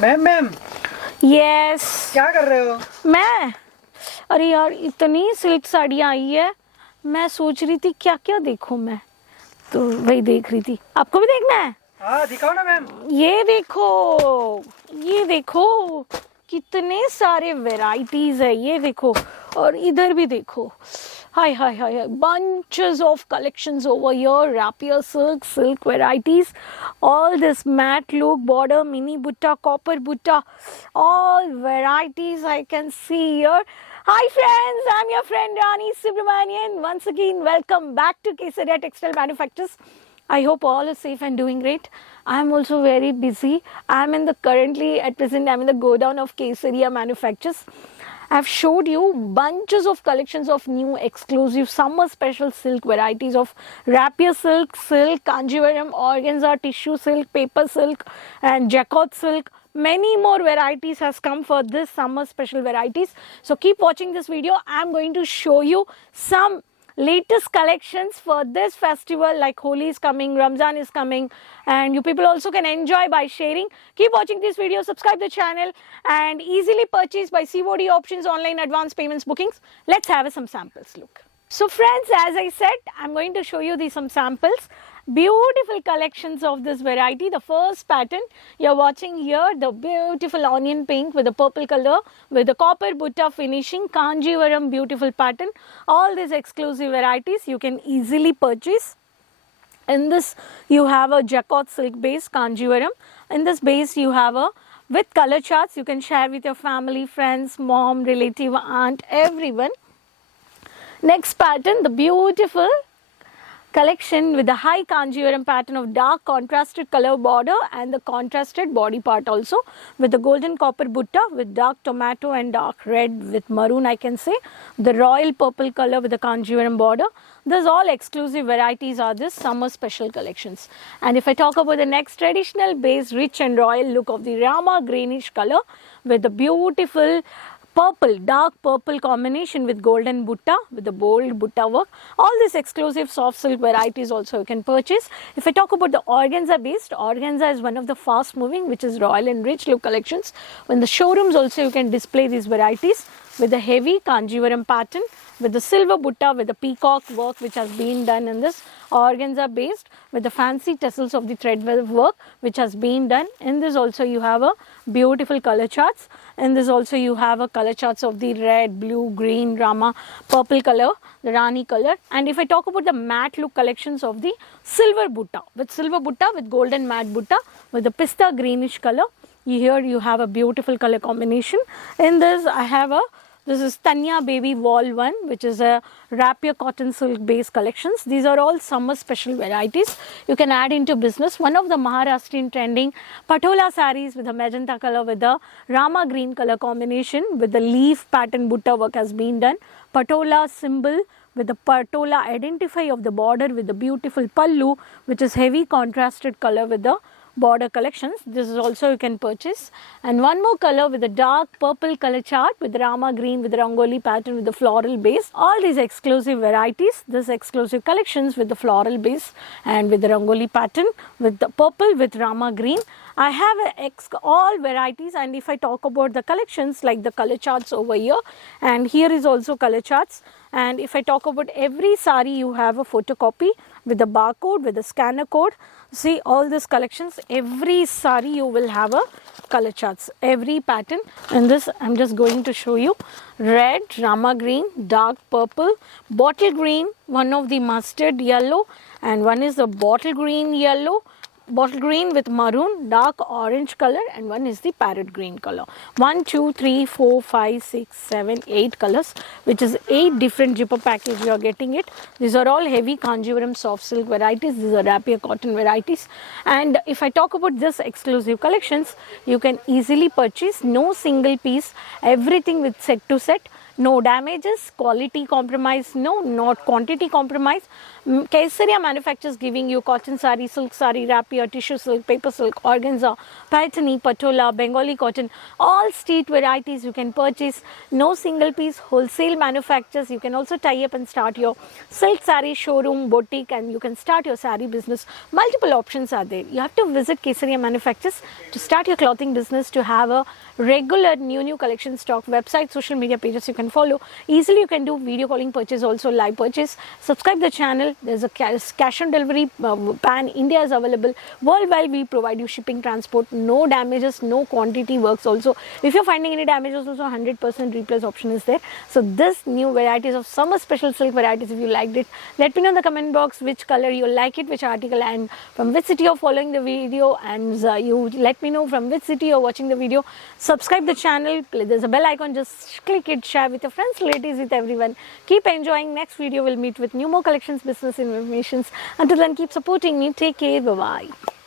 Ma'am ma'am yes क्या कर रहे हो? मैं अरे यार इतनी सिल्क साड़ियाँ आई है। मैं सोच रही थी क्या क्या देखूं मैं, तो वही देख रही थी। आपको भी देखना है? हाँ दिखाओ ना मैम। ये देखो, ये देखो कितने सारे वैरायटीज है। ये देखो और इधर भी देखो। हाय हाय हाय हाय, bunches of collections over here, rapier silk, silk varieties, all this matte look, border, mini butta, copper butta, all varieties I can see here. Hi friends, I'm your friend Rani Subramanian. Once again, welcome back to Kesaria Textile Manufacturers. I hope all are safe and doing great. I'm also very busy. I'm in the currently at present I'm in the godown of Kesaria Manufacturers. I've showed you bunches of collections of new exclusive summer special silk varieties of rapier silk, silk, kanjivaram, organza, tissue silk, paper silk and jacquard silk. Many more varieties has come for this summer special varieties. So keep watching this video. I'm going to show you some latest collections for this festival, like Holi is coming, Ramzan is coming, and you people also can enjoy by sharing. Keep watching this video, subscribe the channel and easily purchase by COD options, online advance payments, bookings. Let's have some samples look. So friends, as I said, I'm going to show you some samples. Beautiful collections of this variety. The first pattern you're watching here, the beautiful onion pink with the purple color with the copper butta finishing, Kanjivaram beautiful pattern. All these exclusive varieties you can easily purchase. In this you have a jacquard silk base, Kanjivaram. In this base you have a with color charts you can share with your family, friends, mom, relative, aunt, everyone. Next pattern, the beautiful collection with the high Kanjivaram pattern of dark contrasted color border and the contrasted body part also with the golden copper butta with dark tomato and dark red with maroon, I can say. The royal purple color with the Kanjivaram border. These all exclusive varieties are this summer special collections. And if I talk about the next traditional base rich and royal look of the Rama greenish color with the beautiful purple, dark purple combination with golden butta, with the bold butta work. All these exclusive soft silk varieties also you can purchase. If I talk about the organza based, organza is one of the fast moving which is royal and rich look collections. In the showrooms also you can display these varieties with the heavy Kanjivaram pattern, with the silver butta, with the peacock work which has been done in this organza based, with the fancy tassels of the thread work which has been done. In this also you have a beautiful color charts. In this also you have a color charts of the red, blue, green, Rama, purple color, the Rani color. And if I talk about the matte look collections of the silver butta with golden matte butta with the pista greenish color. Here you have a beautiful color combination. In this I have this is Tanya Baby Wall 1 which is a rapier cotton silk base collections. These are all summer special varieties. You can add into business. One of the Maharashtrian trending patola sarees with a magenta color with the Rama green color combination with the leaf pattern butta work has been done. Patola symbol with the patola identify of the border with the beautiful pallu which is heavy contrasted color with the border collections. This is also you can purchase. And one more color with the dark purple color chart with the Rama green with the Rangoli pattern with the floral base. All these exclusive varieties, this exclusive collections with the floral base and with the Rangoli pattern with the purple with Rama green. I have all varieties, and if I talk about the collections like the color charts over here, and here is also color charts. And if I talk about every sari, you have a photocopy with the barcode, with the scanner code. See all these collections, every sari you will have a color charts, every pattern. And this I'm just going to show you red, Rama green, dark purple, bottle green, one of the mustard yellow, and one is the bottle green yellow, bottle green with maroon, dark orange color, and one is the parrot green color. 1, 2, 3, 4, 5, 6, 7, 8 colors, which is 8 different zipper package you are getting it. These are all heavy Kanjivaram soft silk varieties. These are rapier cotton varieties. And if I talk about this exclusive collections, you can easily purchase, no single piece, everything with set to set. no damages, quality compromise, no, not quantity compromise. Kesaria manufactures giving you cotton saree, silk saree, rapier, tissue silk, paper silk, organza, paitani, patola, Bengali cotton, all state varieties you can purchase. No single piece, wholesale manufacturers. You can also tie up and start your silk saree showroom, boutique, and you can start your saree business. Multiple options are there. You have to visit Kesaria manufacturers to start your clothing business, to have a regular new collection stock, website, social media pages you can follow. Easily you can do video calling purchase, also live purchase. Subscribe the channel. There's a cash on delivery, pan India is available. Worldwide we provide you shipping, transport, no damages, no quantity works also. If you're finding any damages also, 100% replace option is there. So this new varieties of summer special silk varieties, if you liked it, let me know in the comment box which color you like it, which article, and from which city you're following the video, and you let me know from which city you're watching the video. Subscribe the channel, there's a bell icon, just click it, share with your friends, relatives, with everyone. Keep enjoying. Next video we'll meet with new more collections, business informations. Until then, keep supporting me. Take care. Bye bye.